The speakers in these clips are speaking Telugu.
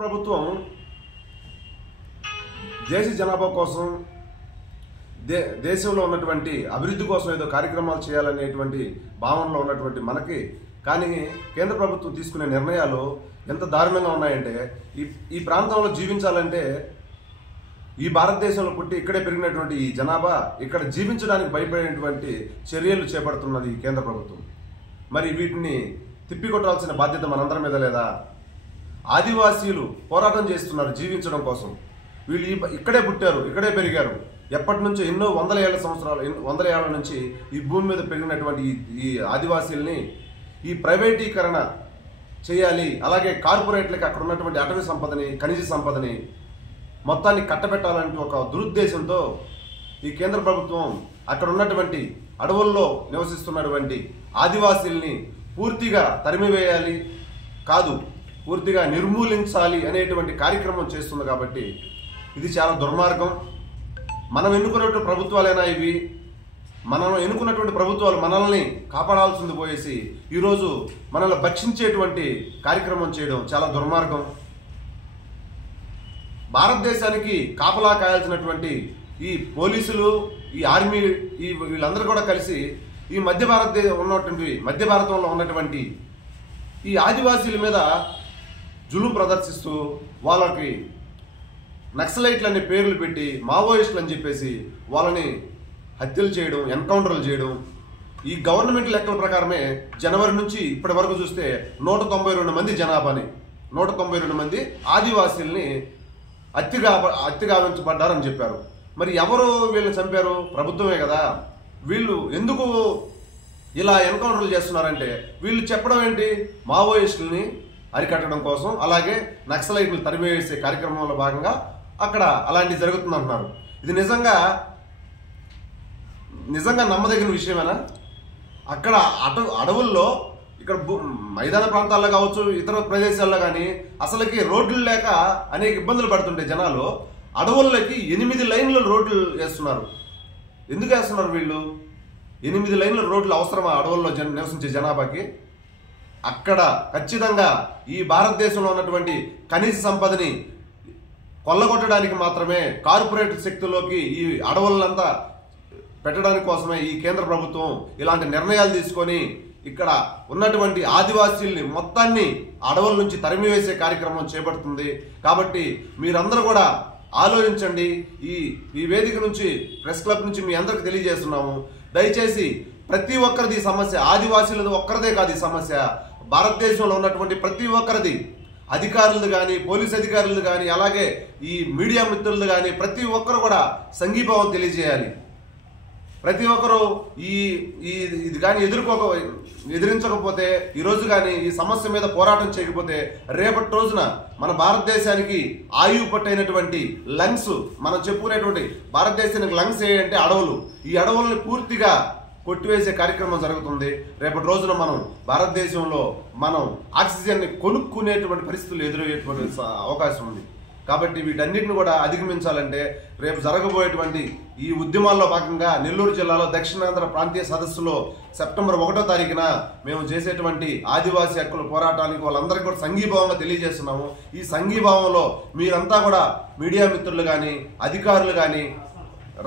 ప్రభుత్వం దేశ జనాభా కోసం దేశంలో ఉన్నటువంటి అభివృద్ధి కోసం ఏదో కార్యక్రమాలు చేయాలనేటువంటి భావనలో ఉన్నటువంటి మనకి కానీ కేంద్ర ప్రభుత్వం తీసుకునే నిర్ణయాలు ఎంత దారుణంగా ఉన్నాయంటే ఈ ప్రాంతంలో జీవించాలంటే ఈ భారతదేశంలో పుట్టి ఇక్కడే పెరిగినటువంటి ఈ జనాభా ఇక్కడ జీవించడానికి భయపడేటువంటి చర్యలు చేపడుతున్నది ఈ కేంద్ర ప్రభుత్వం. మరి వీటిని తిప్పికొట్టాల్సిన బాధ్యత మనందరి మీద లేదా? ఆదివాసీలు పోరాటం చేస్తున్నారు జీవించడం కోసం. వీళ్ళు ఇక్కడే పుట్టారు, ఇక్కడే పెరిగారు. ఎప్పటి నుంచో ఎన్నో వందల ఏళ్ల నుంచి ఈ భూమి మీద పెరిగినటువంటి ఈ ఆదివాసీల్ని ఈ ప్రైవేటీకరణ చేయాలి, అలాగే కార్పొరేట్లకి అక్కడ ఉన్నటువంటి అటవీ సంపదని, ఖనిజ సంపదని మొత్తాన్ని కట్టబెట్టాలంటే ఒక దురుద్దేశంతో ఈ కేంద్ర ప్రభుత్వం అక్కడ ఉన్నటువంటి అడవుల్లో నివసిస్తున్నటువంటి ఆదివాసీల్ని పూర్తిగా తరిమివేయాలి కాదు, పూర్తిగా నిర్మూలించాలి అనేటువంటి కార్యక్రమం చేస్తుంది. కాబట్టి ఇది చాలా దుర్మార్గం. మనం ఎన్నుకున్నటువంటి ప్రభుత్వాలైనా ఇవి, మనం ఎన్నుకున్నటువంటి ప్రభుత్వాలు మనల్ని కాపాడాల్సింది పోయేసి ఈరోజు మనల్ని భక్షించేటువంటి కార్యక్రమం చేయడం చాలా దుర్మార్గం. భారతదేశానికి కాపలా కాయాల్సినటువంటి ఈ పోలీసులు, ఈ ఆర్మీ, వీళ్ళందరూ కూడా కలిసి ఈ మధ్య భారతంలో ఉన్నటువంటి ఈ ఆదివాసీల మీద జులుం ప్రదర్శిస్తూ వాళ్ళకి నక్సలైట్లు అనే పేర్లు పెట్టి మావోయిస్టులు అని చెప్పేసి వాళ్ళని హత్యలు చేయడం, ఎన్కౌంటర్లు చేయడం. ఈ గవర్నమెంట్ లెక్కల ప్రకారమే జనవరి నుంచి ఇప్పటి వరకు చూస్తే 192 మంది జనాభాని, 192 మంది ఆదివాసీల్ని అత్తిగావించబడ్డారని చెప్పారు. మరి ఎవరు వీళ్ళని చంపారు? ప్రభుత్వమే కదా. వీళ్ళు ఎందుకు ఇలా ఎన్కౌంటర్లు చేస్తున్నారంటే వీళ్ళు చెప్పడం ఏంటి? మావోయిస్టులని అరికట్టడం కోసం, అలాగే నక్సలైట్లు తరిమివేసే కార్యక్రమంలో భాగంగా అక్కడ అలాంటివి జరుగుతుందంటున్నారు. ఇది నిజంగా నమ్మదగిన విషయమేనా? అక్కడ అడవుల్లో, ఇక్కడ మైదాన ప్రాంతాల్లో కావచ్చు, ఇతర ప్రదేశాల్లో కానీ అసలుకి రోడ్లు లేక అనేక ఇబ్బందులు పడుతుంటే జనాలు అడవుల్లోకి 8 లైన్ల రోడ్లు వేస్తున్నారు. ఎందుకు వేస్తున్నారు వీళ్ళు? 8 లైన్ల రోడ్లు అవసరమా అడవుల్లో నివసించే జనాభాకి? అక్కడ ఖచ్చితంగా ఈ భారతదేశంలో ఉన్నటువంటి ఖనిజ సంపదని కొల్లగొట్టడానికి మాత్రమే, కార్పొరేట్ శక్తుల్లోకి ఈ అడవులంతా పెట్టడానికి కోసమే ఈ కేంద్ర ప్రభుత్వం ఇలాంటి నిర్ణయాలు తీసుకొని ఇక్కడ ఉన్నటువంటి ఆదివాసీల్ని మొత్తాన్ని అడవుల నుంచి తరిమివేసే కార్యక్రమం చేపడుతుంది. కాబట్టి మీరందరూ కూడా ఆలోచించండి. ఈ వేదిక నుంచి, ప్రెస్ క్లబ్ నుంచి మీ అందరికి తెలియజేస్తున్నాము. దయచేసి ప్రతి ఒక్కరిది సమస్య, ఆదివాసీలది ఒక్కరిదే కాదు ఈ సమస్య, భారతదేశంలో ఉన్నటువంటి ప్రతి ఒక్కరిది, అధికారులది కానీ, పోలీస్ అధికారులది కానీ, అలాగే ఈ మీడియా మిత్రులది కానీ, ప్రతి ఒక్కరు కూడా సంఘీభావం తెలియజేయాలి. ప్రతి ఒక్కరూ ఇది కానీ ఎదిరించకపోతే, ఈరోజు కానీ ఈ సమస్య మీద పోరాటం చేయకపోతే, రేపటి రోజున మన భారతదేశానికి ఆయువు పట్టైనటువంటి లంగ్స్, మనం చెప్పుకునేటువంటి భారతదేశానికి లంగ్స్ ఏంటంటే అడవులు, ఈ అడవుల్ని పూర్తిగా కొట్టివేసే కార్యక్రమం జరుగుతుంది. రేపటి రోజున మనం భారతదేశంలో ఆక్సిజన్ని కొనుక్కునేటువంటి పరిస్థితులు ఎదురయ్యేటువంటి అవకాశం ఉంది. కాబట్టి వీటన్నిటిని కూడా అధిగమించాలంటే రేపు జరగబోయేటువంటి ఈ ఉద్యమాల్లో భాగంగా నెల్లూరు జిల్లాలో దక్షిణాంధ్ర ప్రాంతీయ సదస్సులో సెప్టెంబర్ 1వ తారీఖున మేము చేసేటువంటి ఆదివాసీ హక్కుల పోరాటానికి వాళ్ళందరికీ కూడా సంఘీభావంగా తెలియజేస్తున్నాము. ఈ సంఘీభావంలో మీరంతా కూడా మీడియా మిత్రులు కానీ, అధికారులు కానీ,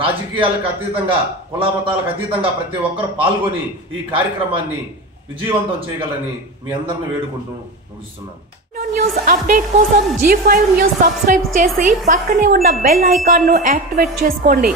రాజకీయాలకు అతీతంగా, కుల మతాలకు అతీతంగా ప్రతి ఒక్కరు పాల్గొని ఈ కార్యక్రమాన్ని విజయవంతం చేయగలని మీ అందరిని వేడుకుంటూ ముగిస్తున్నాను. న్యూస్ అప్డేట్ కోసం G5 న్యూస్ సబ్స్క్రైబ్ చేసి పక్కనే ఉన్న బెల్ ఐకాన్ ను యాక్టివేట్ చేసుకోండి.